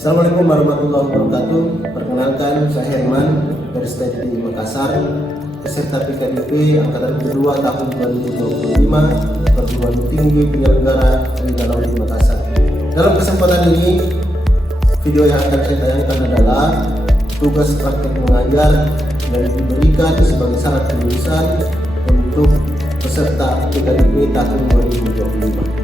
Assalamualaikum warahmatullahi wabarakatuh. Perkenalkan, saya Herman dari STT Makassar, peserta PKDP Angkatan Kedua tahun 2025, Perguruan Tinggi Penyelenggara Liga Laut di Makassar. Dalam kesempatan ini, video yang akan saya tayangkan adalah tugas praktek mengajar yang diberikan sebagai syarat kelulusan untuk peserta PKDP tahun 2025.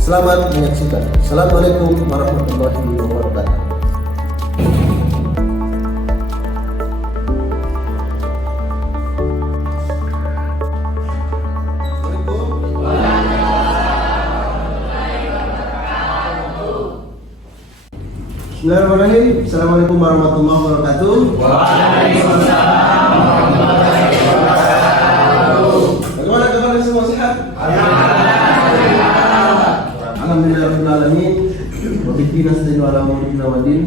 Selamat menyaksikan. Assalamualaikum warahmatullahi wabarakatuh. Bismillahirrahmanirrahim. Assalamualaikum warahmatullahi wabarakatuh. Waalaikumsalam warahmatullahi wabarakatuh. Bagaimana kabar semua, sehat? Alhamdulillahirrahmanirrahim. Wabillahi nasta'inu ala umuri nawadin.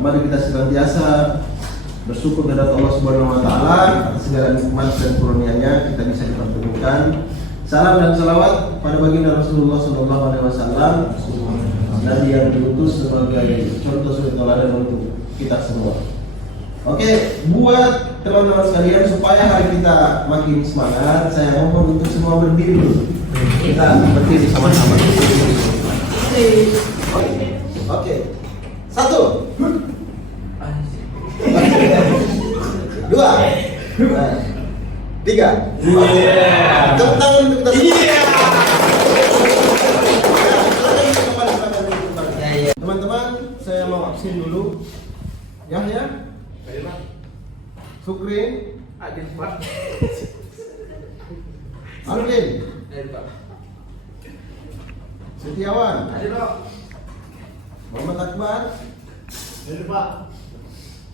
Mari kita senantiasa bersyukur kepada Allah Subhanahu wa taala atas segala nikmat dan karunia-Nya kita bisa dipertemukan. Salam dan salawat pada baginda Rasulullah sallallahu alaihi wasallam, Nabi yang diutus sebagai contoh suri teladan untuk kita semua. Oke, buat teman-teman sekalian supaya hari kita makin semangat, saya mohon untuk semua berdiri dulu. Kita berdiri sama-sama. Oke. 1 2 3. Tepuk tangan untuk kita. Teman-teman, saya mau absen dulu. Yahya, Sukri, Adil Pak. Arvin, Adil Pak. Setiawan, Adil Pak. Muhammad Akbar, Adil Pak.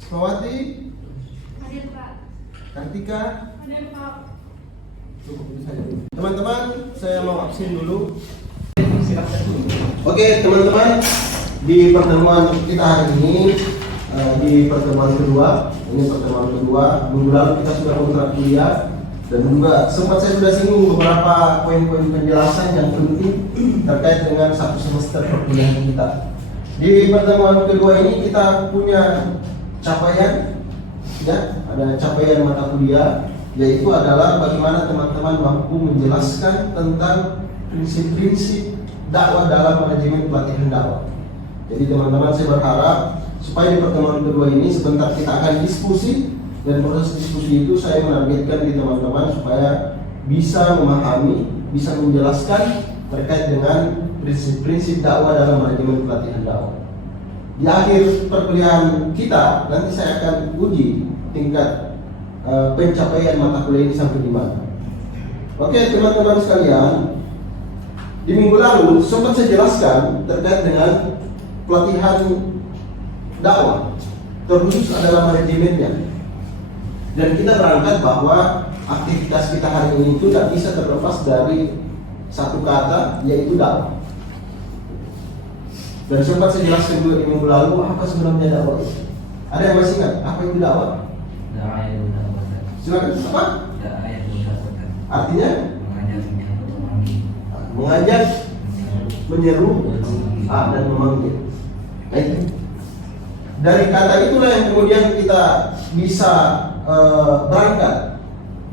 Sukawati, Hadir Pak. Kartika. Hadir Pak. Cukup itu saja. Teman-teman, saya mau absen dulu. Oke, teman-teman, di pertemuan kita hari ini, di pertemuan kedua, minggu lalu kita sudah kontrak kuliah dan juga sempat saya sudah singgung beberapa poin-poin penjelasan yang penting terkait dengan satu semester perkuliahan kita. Di pertemuan kedua ini kita punya capaian, ya, ada capaian mata kuliah, yaitu adalah bagaimana teman-teman mampu menjelaskan tentang prinsip-prinsip dakwah dalam manajemen pelatihan dakwah. Jadi teman-teman, saya berharap supaya di pertemuan kedua ini sebentar kita akan diskusi, dan proses diskusi itu saya menargetkan di teman-teman supaya bisa memahami, bisa menjelaskan terkait dengan prinsip-prinsip dakwah dalam manajemen pelatihan dakwah. Di akhir perkuliahan kita nanti saya akan uji tingkat pencapaian mata kuliah ini sampai di mana. Oke, teman-teman sekalian, di minggu lalu sempat saya jelaskan terkait dengan pelatihan dakwah, terkhusus adalah manajemennya. Dan kita berangkat bahwa aktivitas kita hari ini itu tidak bisa terlepas dari satu kata, yaitu dakwah. Dan sempat saya jelaskan juga di minggu lalu apa sebenarnya dakwah itu. Ada yang masih ingat apa itu dakwah? Silakan. Apa? Artinya mengajak, menyeru, dan memanggil. Baik. Dari kata itulah yang kemudian kita bisa berangkat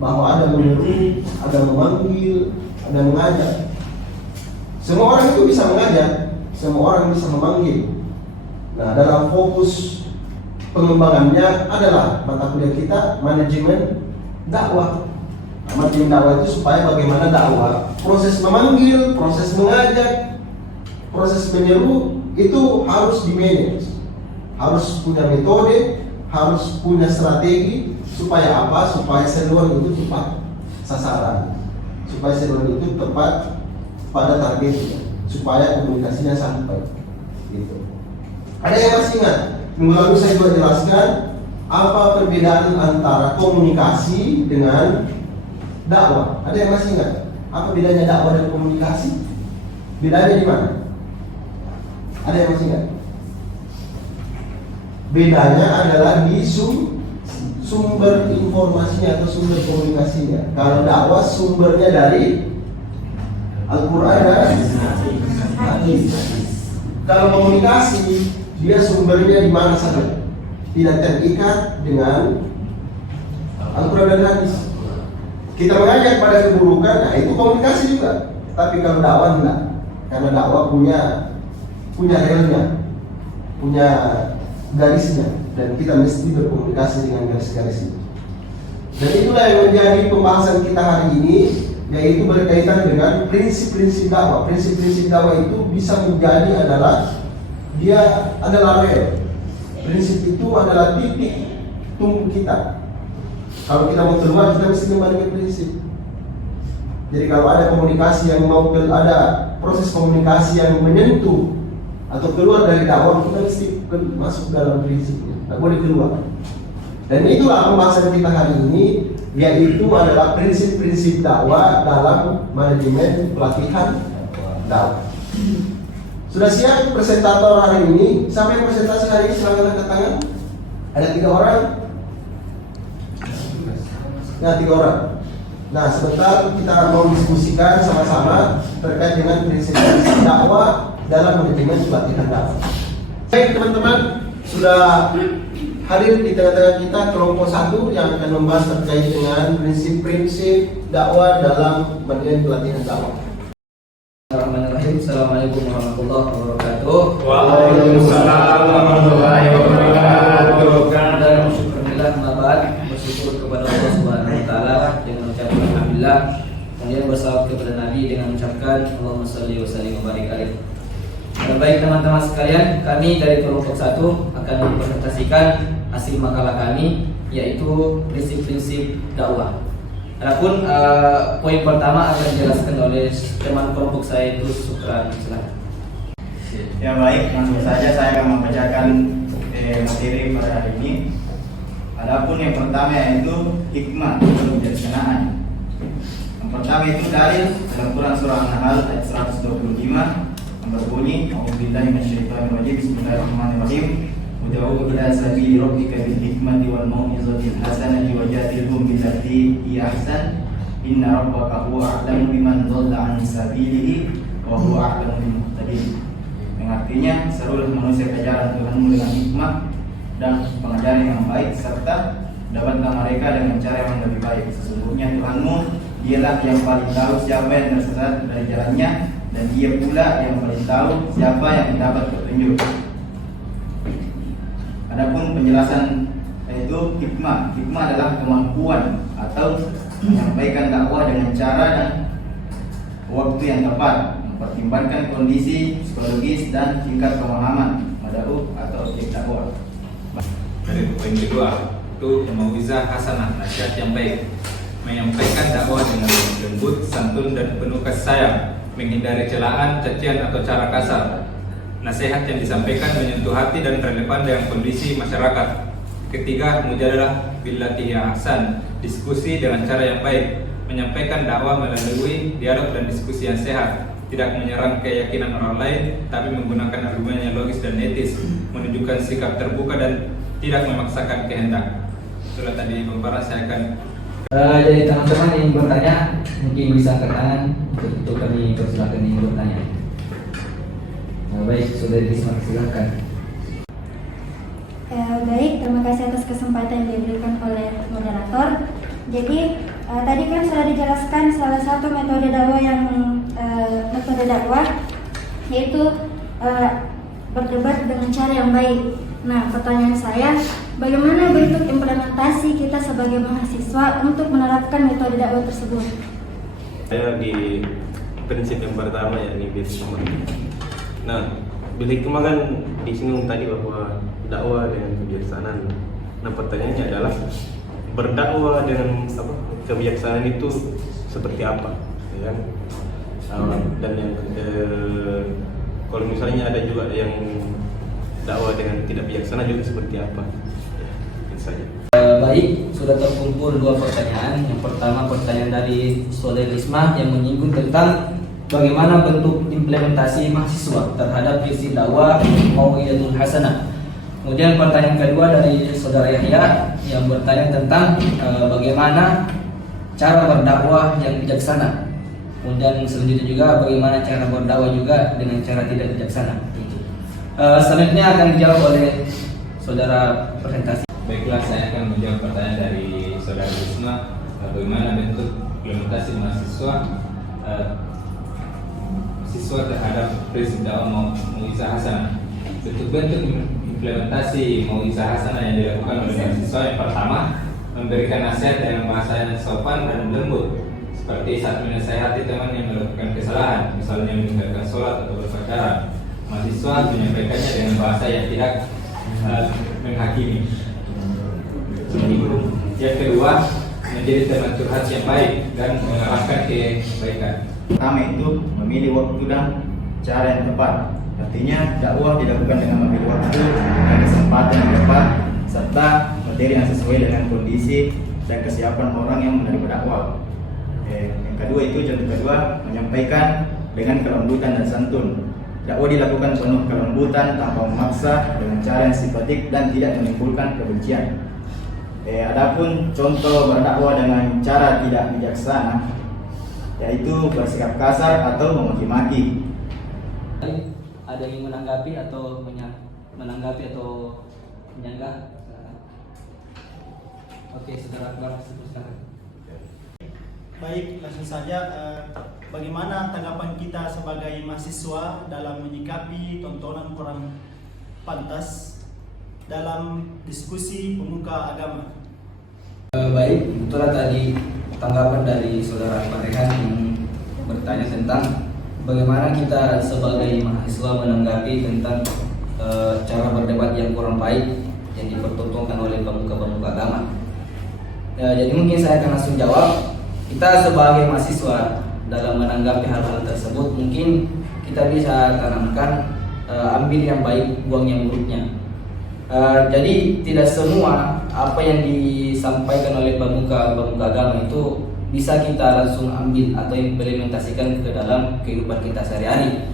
bahwa ada menyeru, ada memanggil, ada mengajak. Semua orang itu bisa mengajak, semua orang bisa memanggil. Nah, dalam fokus pengembangannya adalah mata kuliah kita manajemen dakwah. Manajemen dakwah itu supaya bagaimana dakwah, proses memanggil, proses mengajak, proses menyeru itu harus di-manage, harus punya metode, harus punya strategi. Supaya apa? Supaya seruan itu tepat sasaran, supaya seruan itu tepat pada targetnya, supaya komunikasinya sampai gitu. Ada yang masih ingat? Minggu lalu saya juga jelaskan apa perbedaan antara komunikasi dengan dakwah. Ada yang masih ingat? Apa bedanya dakwah dan komunikasi? Bedanya di mana? Ada yang masih ingat? Bedanya adalah di sumber informasinya atau sumber komunikasinya. Kalau dakwah sumbernya dari Al-Quran dan hadis. Kalau komunikasi dia sumbernya di mana saja, tidak terikat dengan Al-Quran dan hadis. Kita mengajak pada keburukan, nah itu komunikasi juga. Tapi kalau dakwah enggak, karena dakwah punya realnya, punya garisnya, dan kita mesti berkomunikasi dengan garis-garis itu. Dan itulah yang menjadi pembahasan kita hari ini, yaitu berkaitan dengan prinsip-prinsip dakwah. Prinsip-prinsip dakwah itu bisa menjadi dia adalah real. Prinsip itu adalah titik tumpu kita. Kalau kita mau keluar, kita mesti kembali ke prinsip. Jadi kalau ada komunikasi yang ada proses komunikasi yang menyentuh atau keluar dari dakwah, kita mesti masuk dalam prinsipnya, tidak boleh keluar. Dan itulah pembahasan kita hari ini, yaitu adalah prinsip-prinsip dakwah dalam manajemen pelatihan dakwah. Sudah siap presentator hari ini? Siapa yang presentasi hari ini? Silakan angkat tangan. Ada 3 orang. Nah, 3 orang. Nah, sebentar kita mau diskusikan sama-sama terkait dengan prinsip-prinsip dakwah dalam manajemen pelatihan dakwah. Baik teman-teman, sudah hadir di tengah-tengah kita kelompok 1 yang akan membahas terkait dengan prinsip-prinsip dakwah dalam manajemen pelatihan dakwah. Bismillahirrahmanirrahim. Assalamualaikum warahmatullahi wabarakatuh. Waalaikumsalam warahmatullahi wabarakatuh. Dan syukurillah mabad, bersyukur kepada Allah Subhanahu wa taala dengan mengucapkan alhamdulillah, kemudian bersalawat kepada Nabi dengan mengucapkan Allahumma shalli wa sallim wa barik alaihi. Baik teman-teman sekalian, kami dari kelompok 1 akan mempresentasikan hasil makalah kami, yaitu prinsip-prinsip dakwah. Adapun poin pertama akan dijelaskan oleh teman kelompok saya itu Sukran. Silakan. Ya baik, langsung saja saya akan membacakan materi pada hari ini. Adapun yang pertama yaitu hikmah atau kebijaksanaan. Yang pertama itu dalil dalam Quran surah An-Nahl ayat 125 yang berbunyi, A'udzubillahi minasyaitonirrajim, Bismillahirrahmanirrahim. Ud'u ila sabili rabbika bil hikmati wal mau'izatil hasanati wajadilhum billati hiya ahsan. Inna rabbaka huwa a'lamu biman dhalla 'an sabilihi wa huwa a'lamu bil muhtadin. Yang artinya, serulah manusia ke jalan Tuhanmu dengan hikmah dan pengajaran yang baik, serta dapatlah mereka dengan cara yang lebih baik. Sesungguhnya Tuhanmu dialah yang paling tahu siapa yang tersesat dari jalannya, dan dia pula yang paling tahu siapa yang mendapat petunjuk. Adapun penjelasan yaitu hikmah. Hikmah adalah kemampuan atau menyampaikan dakwah dengan cara dan waktu yang tepat, mempertimbangkan kondisi psikologis dan tingkat pemahaman mad'u atau objek dakwah. Dari poin kedua itu mau'izah hasanah, nasihat yang baik, menyampaikan dakwah dengan lembut, santun dan penuh kasih sayang, menghindari celaan, cacian atau cara kasar. Nasihat yang disampaikan menyentuh hati dan relevan dengan kondisi masyarakat. Ketiga, mujadalah billati hiya ahsan, diskusi dengan cara yang baik, menyampaikan dakwah melalui dialog dan diskusi yang sehat, tidak menyerang keyakinan orang lain, tapi menggunakan argumen yang logis dan etis, menunjukkan sikap terbuka dan tidak memaksakan kehendak. Itulah tadi pembahasan saya akan. Jadi teman-teman yang bertanya mungkin bisa angkat tangan untuk kami persilakan yang bertanya. Baik, sudah silakan. Baik, terima kasih atas kesempatan yang diberikan oleh moderator. Jadi tadi kan sudah dijelaskan salah satu metode dakwah yaitu berdebat dengan cara yang baik. Nah, pertanyaan saya, bagaimana bentuk implementasi kita sebagai mahasiswa untuk menerapkan metode dakwah tersebut? Saya di prinsip yang pertama yakni bil hikmah. Nah, bil hikmah kan disinggung tadi bahwa dakwah dengan kebijaksanaan. Nah, pertanyaannya adalah berdakwah dengan kebijaksanaan itu seperti apa, ya kan? Dan yang kalau misalnya ada juga yang dakwah dengan tidak bijaksana juga seperti apa? Itu saja. Baik, sudah terkumpul 2 pertanyaan. Yang pertama pertanyaan dari Saudari Risma yang menyinggung tentang bagaimana bentuk implementasi mahasiswa terhadap visi dakwah mau'izatul hasanah. Kemudian pertanyaan kedua dari Saudara Yahya yang bertanya tentang bagaimana cara berdakwah yang bijaksana. Kemudian selanjutnya juga bagaimana cara berdakwah juga dengan cara tidak bijaksana. Selanjutnya akan dijawab oleh saudara presentasi. Baiklah, saya akan menjawab pertanyaan dari saudara Wisma. Bagaimana bentuk implementasi mahasiswa siswa terhadap prinsip dakwah Mau'izah Hasanah. Bentuk-bentuk implementasi Mau'izah Hasanah yang dilakukan oleh mahasiswa yang pertama, memberikan nasihat dengan bahasa yang sopan dan lembut, seperti saat menasihati teman yang melakukan kesalahan, misalnya meninggalkan sholat atau berpacaran. Mahasiswa menyampaikannya dengan bahasa yang tidak menghakimi. Yang kedua, menjadi teman curhat yang baik dan mengarahkan kebaikan. Pertama itu memilih waktu dan cara yang tepat. Artinya dakwah dilakukan dengan memilih waktu dan kesempatan yang tepat serta materi yang sesuai dengan kondisi dan kesiapan orang yang menerima dakwah. Yang kedua itu contoh kedua, menyampaikan dengan kelembutan dan santun. Dakwah dilakukan penuh kelembutan tanpa memaksa, dengan cara yang simpatik dan tidak menimbulkan kebencian. Adapun contoh berdakwah dengan cara tidak bijaksana, yaitu bersikap kasar atau memaki-maki. Ada yang menanggapi atau menyanggah? Oke, saudara Akbar, silakan. Baik, langsung saja. Bagaimana tanggapan kita sebagai mahasiswa dalam menyikapi tontonan kurang pantas dalam diskusi pemuka agama? Baik, itulah tadi tanggapan dari saudara Akbar Rehan yang bertanya tentang bagaimana kita sebagai mahasiswa menanggapi tentang cara berdebat yang kurang baik yang dipertontonkan oleh pemuka-pemuka agama. Jadi mungkin saya akan langsung jawab. Kita sebagai mahasiswa dalam menanggapi hal-hal tersebut, mungkin kita bisa tanamkan ambil yang baik, buang yang buruknya. Jadi tidak semua apa yang disampaikan oleh pemuka agama itu bisa kita langsung ambil atau implementasikan ke dalam kehidupan kita sehari-hari.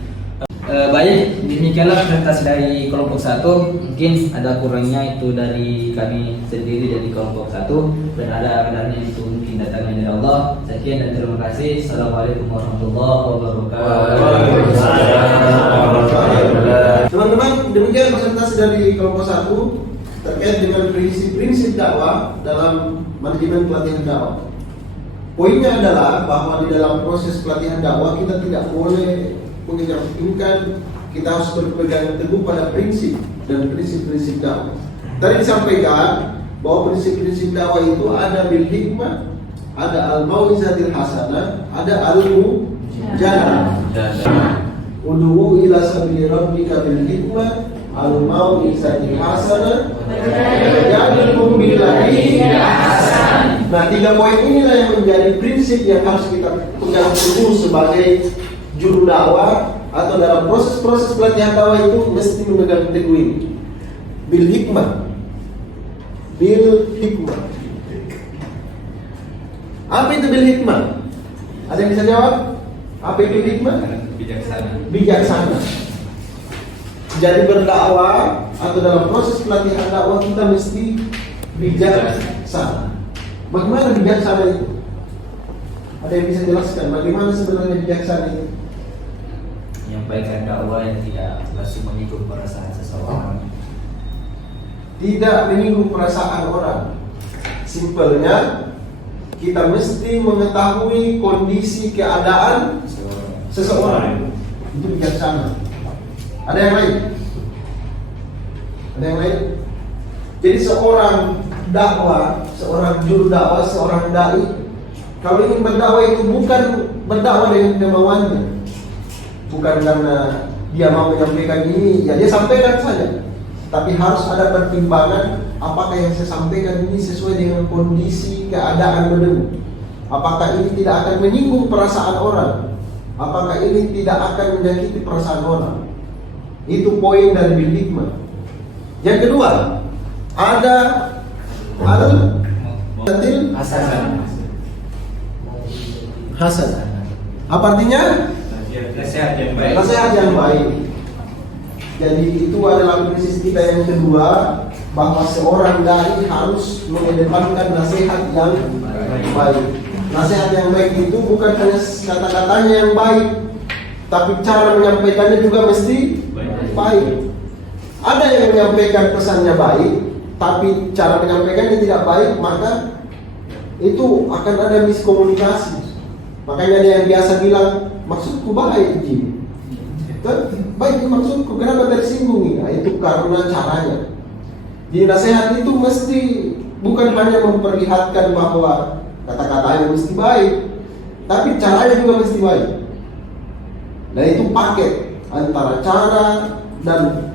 Baik, demikianlah presentasi dari kelompok 1. Mungkin ada kurangnya itu dari kami sendiri dari kelompok 1 dan ada benarnya itu mungkin datangnya dari Allah. Sekian dan terima kasih. Assalamualaikum warahmatullahi wabarakatuh. Teman-teman, demikian presentasi dari kelompok 1 terkait dengan prinsip-prinsip dakwah dalam manajemen pelatihan dakwah. Poinnya adalah bahwa di dalam proses pelatihan dakwah kita tidak boleh mengesampingkan, kita harus berpegang teguh pada prinsip dan prinsip-prinsip dakwah. Tadi disampaikan bahwa prinsip-prinsip dakwah itu ada bil hikmah, ada al-mau'izatil hasanah, ada al-mujadah. Ud'u ila sabili rabbika bil hikmah, al-mau'izatil hasanah, wajadilhum billati hasanah. Nah, 3 poin inilah yang menjadi prinsip yang harus kita pegang teguh sebagai juru dakwah atau dalam proses-proses pelatihan dakwah itu mesti memegang teguh ini. Bil hikmah. Apa itu bil hikmah? Ada yang bisa jawab? Apa itu bil hikmah? Bijaksana. Jadi berdakwah atau dalam proses pelatihan dakwah kita mesti bijaksana. Bagaimana bijaksana itu? Ada yang bisa jelaskan bagaimana sebenarnya bijaksana itu? Menyampaikan dakwah yang tidak langsung menyinggung perasaan seseorang. Tidak menyinggung perasaan orang. Simpelnya kita mesti mengetahui kondisi keadaan seseorang. Itu bijaksana. Ada yang lain? Ada yang lain? Jadi seorang dakwah, seorang juru dakwah, seorang dai, kalau ingin berdakwah itu bukan berdakwah dengan kemauannya. Bukan karena dia mau menyampaikan ini, ya dia sampaikan saja. Tapi harus ada pertimbangan, apakah yang saya sampaikan ini sesuai dengan kondisi keadaan menurut. Apakah ini tidak akan menyinggung perasaan orang? Apakah ini tidak akan menyakiti perasaan orang? Itu poin dari bil hikmah. Yang kedua, ada al-mau'izatil hasanah. Apa artinya? Nasihat yang baik. Nasihat yang baik. Jadi itu adalah prinsip kita yang kedua, bahwa seorang dai harus mengedepankan nasihat yang baik. Nasihat yang baik itu bukan hanya kata-katanya yang baik, tapi cara menyampaikannya juga mesti baik. ada yang menyampaikan pesannya baik, tapi cara menyampaikannya tidak baik, maka itu akan ada miskomunikasi. Makanya ada yang biasa bilang, maksudku baik, Ji. Baik maksudku, kenapa tersinggung? Nah, itu karena caranya. Di nasihat itu mesti bukan hanya memperlihatkan bahwa kata-katanya mesti baik, tapi caranya juga mesti baik. Nah itu paket antara cara dan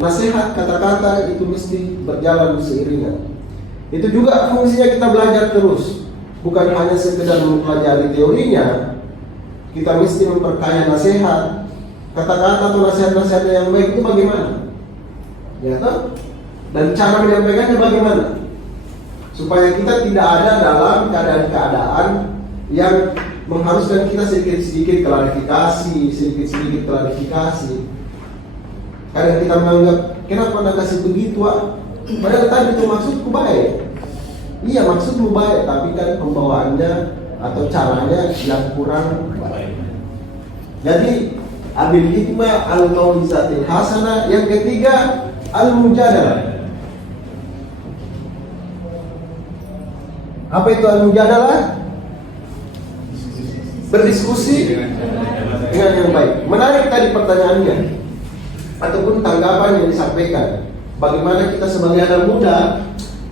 nasihat kata-kata itu mesti berjalan seiringan. Itu juga fungsinya kita belajar terus, bukan hanya sekedar mempelajari teorinya. Kita mesti memperkaya nasihat, kata-kata atau nasihat-nasihat yang baik itu bagaimana, ya toh? Dan cara menyampaikannya bagaimana, supaya kita tidak ada dalam keadaan-keadaan yang mengharuskan kita sedikit-sedikit klarifikasi. Kadang kita menganggap, kenapa anda kasih begitu, padahal tadi itu maksudku baik. Iya maksudmu baik, tapi kan pembawaannya atau caranya yang kurang baik. Jadi abil hikmah al-mau'izatil hasanah. Yang ketiga al-mujadalah. Apa itu al-mujadalah? Berdiskusi dengan yang baik. Menarik tadi pertanyaannya ataupun tanggapan yang disampaikan. Bagaimana kita sebagai anak muda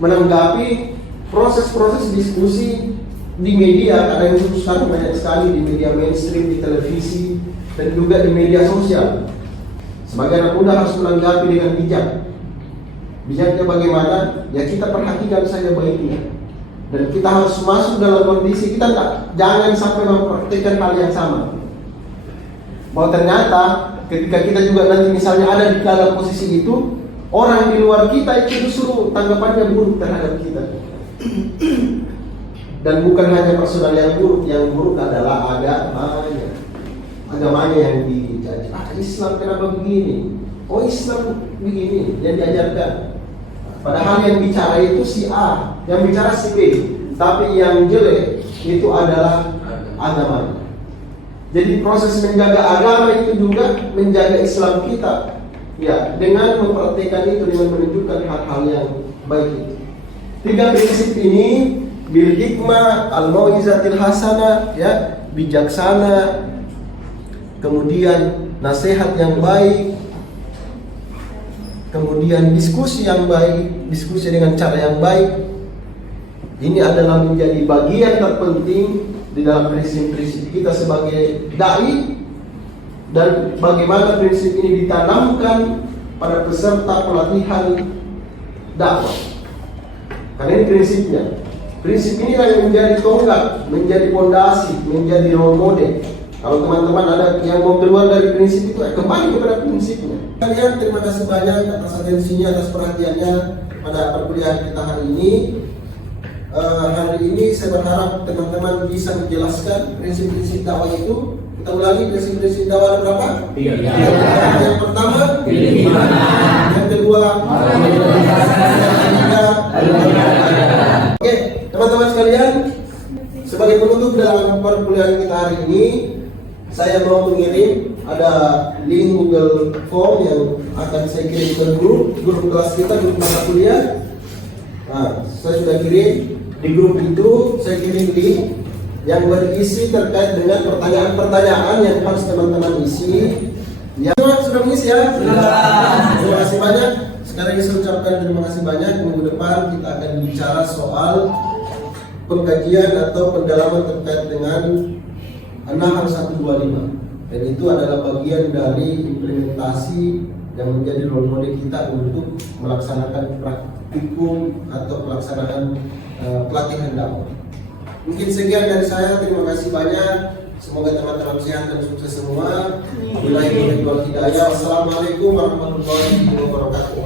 menanggapi proses-proses diskusi di media, karena yang sekarang banyak sekali di media mainstream, di televisi, dan juga di media sosial. Sebagai anak muda harus menanggapi dengan bijak. Bijaknya bagaimana? Ya kita perhatikan saja baiknya. Dan kita harus masuk dalam kondisi kita jangan sampai mempraktikkan hal yang sama. Bahwa ternyata ketika kita juga nanti misalnya ada di dalam posisi itu, orang di luar kita itu justru tanggapannya buruk terhadap kita. Dan bukan hanya personal yang buruk adalah agamanya yang dicaci. Islam kenapa begini? Oh Islam begini yang diajarkan. Padahal yang bicara itu si A, yang bicara si B, tapi yang jelek itu adalah agama. Jadi proses menjaga agama itu juga menjaga Islam kita, ya, dengan mempraktikkan itu, dengan menunjukkan hal-hal yang baik itu. 3 prinsip ini, bil hikmah, al-mau'izatil hasanah, ya, bijaksana, kemudian nasihat yang baik, kemudian diskusi yang baik, diskusi dengan cara yang baik. Ini adalah menjadi bagian terpenting di dalam prinsip-prinsip kita sebagai dai, dan bagaimana prinsip ini ditanamkan pada peserta pelatihan dakwah. Karena ini prinsipnya. Prinsip ini yang menjadi tonggak, menjadi fondasi, menjadi role model. Kalau teman-teman ada yang mau keluar dari prinsip itu, kembali kepada prinsipnya. Kalian terima kasih banyak atas atensinya, atas perhatiannya pada perkuliahan kita hari ini. Hari ini saya berharap teman-teman bisa menjelaskan prinsip-prinsip dakwah itu. Kita ulangi prinsip-prinsip dakwah ada berapa? 3. Yang pertama, yang kedua, oke, teman-teman sekalian, sebagai penutup dalam perkuliahan kita hari ini, saya mau mengirim ada link Google Form yang akan saya kirim ke grup kelas kita, grup mata kuliah. Nah, saya sudah kirim di grup itu, saya kirim link yang berisi terkait dengan pertanyaan-pertanyaan yang harus teman-teman isi. Ya, sudah mengisi ya? Sudah. Terima kasih banyak. Sekarang ini saya ucapkan terima kasih banyak. Minggu depan kita akan bicara soal pengkajian atau pendalaman terkait dengan An-Nahl 125, dan itu adalah bagian dari implementasi yang menjadi role model kita untuk melaksanakan praktikum atau pelaksanaan pelatihan dakwah. Mungkin sekian dari saya, terima kasih banyak. Semoga teman-teman sehat dan sukses semua. Wabillahi taufiq wal hidayah. Wassalamualaikum warahmatullahi wabarakatuh.